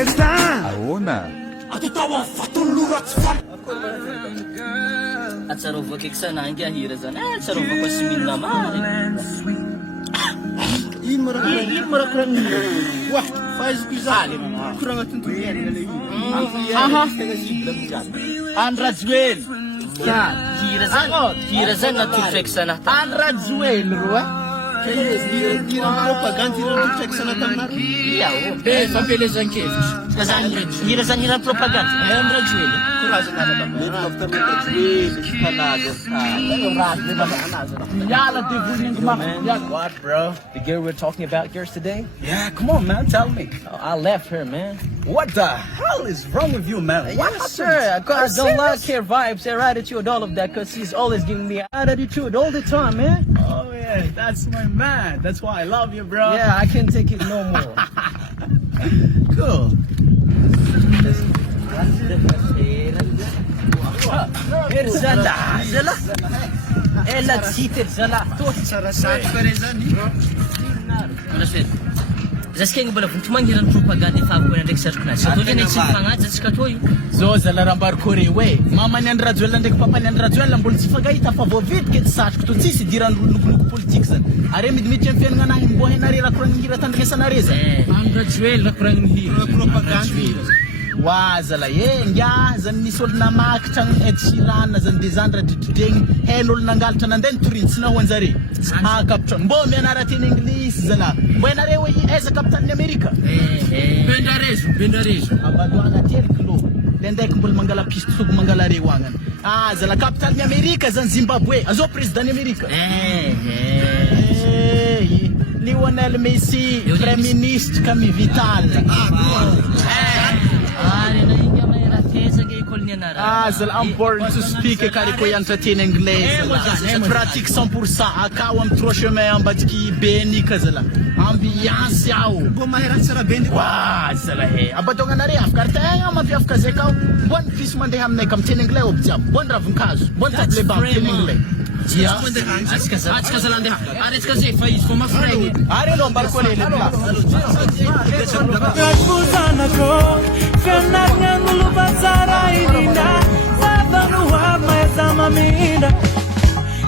Ahoana? Atsarovako eky sanangy ahira zany. Atsarovako simina mary. Ino marakorany wa faiziko izany koragna tontolo iainana le Andrajoely Hira zany natolotra eky sanah. Andrajoely roa propagande iratotra sanatamareo fampelezan-kevitra hira zany hira propagande Andrajoely What, bro? The girl we're talking about yours today? Yeah, come on, man, tell me. Oh, I left her, man. What the hell is wrong with you, man? What Yes, sir. I don't like her vibes, her attitude, all of that, because she's always giving me attitude all the time, man. Oh, yeah, that's my man. That's why I love you, bro. Yeah, I can't take it no more. Cool. Zaskegny mbola vonto magnirany propagande efa avy ndraiky satrokonazy. Atao le tsy mifagnaja atsika atao io. Zao zala rambarikore hoe mamany Andrajoely ndraiky papany Andrajoely mbola tsy fangahita fa voavidy ke satroko to tsisy idiran'ny lokoloko politique zany. Are midimiditry amin'ny fiainana anahy mbo henare rakoragny hira tandrinesanare zany. Andrajoely rakoragny hira propagande. Wa zala ngya zany nisy olo namakitra Ed Sheeran zany de zany raha dridridregny hain'olo nangalatra nandeha nitoriny tsy nahoanjare kapitra mbo mianara teny anglisy zala mbo ianare hoe aiza kapitan'ny Amerika bendarezo abadoagna 3 kilo le ndaiky mbola mangala piste sogo mangala reo agnany zala kapitan'ny Amerika zany Zimbabwe azo présidentan'ny Amerika Lionel Messi Premier Ministre Camille Vital zala I'm born to speak kariko entertain anglais zala pratique 100% akaw am 3 chemin ambadiky benika zala ambiance ao mbo maherantsy tsara be wa zala abatonga nare afaka tegna mampiafaka zay kao mbona fiso mandeha aminay kam teny anglais objiab mbona ravinkazo mbona table ba teny anglais atsika zala andeha aretsika zay fa izy fo mafreny are lo ambarikole le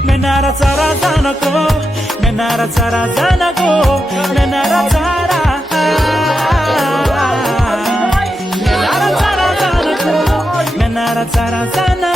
Menara tsara zanako, menara tsara zanako, menara tsara. Menara tsara zanako, menara tsara zanako.